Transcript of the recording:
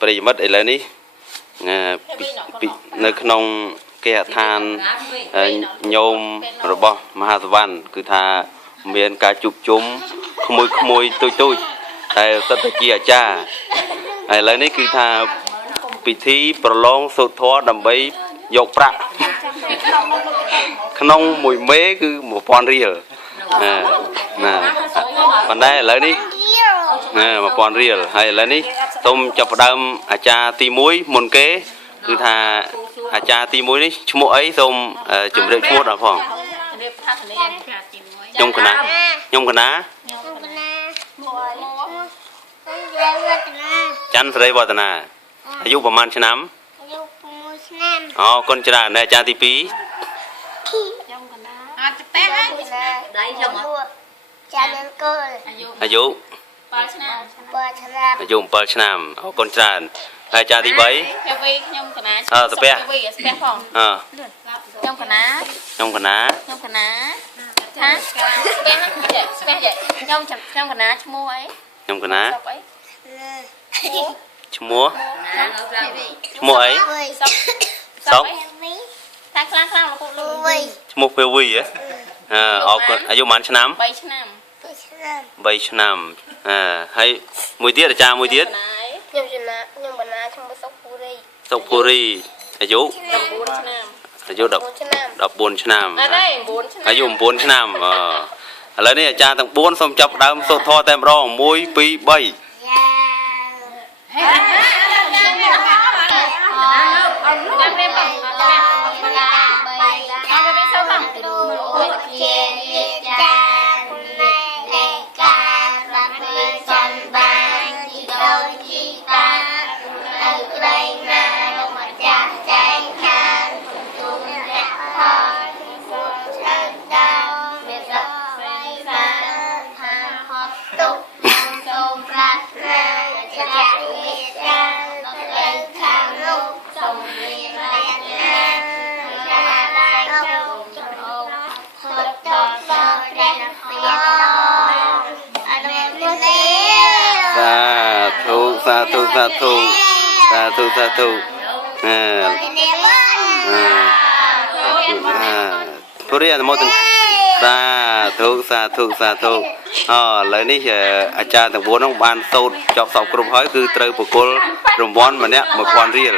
ប្រិយមិត្តឥឡូវនេះនៅក្នុងគេហដ្ឋានញោមរបស់មហាសវណ្ណគឺថាមានការជួបជុំក្មួយទូចតែសិតតែជាអាចារ្យឥឡូវនេះគឺថាពិធីប្រឡងសូត្រធម៌ដើម្បីយកប្រាក់ក្នុងមួយមេគឺ1000រៀលណាប៉ុន្តែឥឡូវនេះ1000រៀលហើយឥឡូវនេះសូមចាប់ផ្ដើមអាចារ្យទី1មុនគេគឺថាអាចារ្យទី1នេះឈ្មោះអីសូមជម្រាបឈ្មោះដល់ផងខ្ញុំកណាច័ន្ទស្រីវឌ្ឍនាអាយុប្រហែលឆ្នាំអាយុ6ឆ្នាំអរគុណច្រើនអាចារ្យទី2ខ្ញុំកណាអត់ទេដៃខ្ញុំចានអង្គលអាយុ7ឆ្នាំអាយុ7ឆ្នាំអរគុណច្រើនអាចារ្យទី3ខ្ញុំកណាស្ពះផងខ្ញុំកណាថាស្ពះខ្ញុំកណាឈ្មោះអីខ្ញុំកណាឈ្មោះអីសុកតែខ្លាំងលោកគ្រូឈ្មោះពេលវីអរគុណអាយុប៉ុន្មានឆ្នាំ3ឆ្នាំហើយមួយទៀតអាចារ្យមួយទៀតខ្ញុំបណ្ណាឈ្មោះសុកភូរីអាយុ14ឆ្នាំអាយុ14ឆ្នាំអាយុ9ឆ្នាំឥឡូវនេះអាចារ្យទាំង4សូមចាប់ដើមសូត្រធម៌តែម្ដង1 2 3សាធុពុរីអនុមោទនាសាធុឥឡូវនេះអាចារ្យទាំង4នោះបានសូត្រចប់សពគ្រប់ហើយគឺត្រូវប្រគល់រង្វាន់ម្នាក់1000រៀល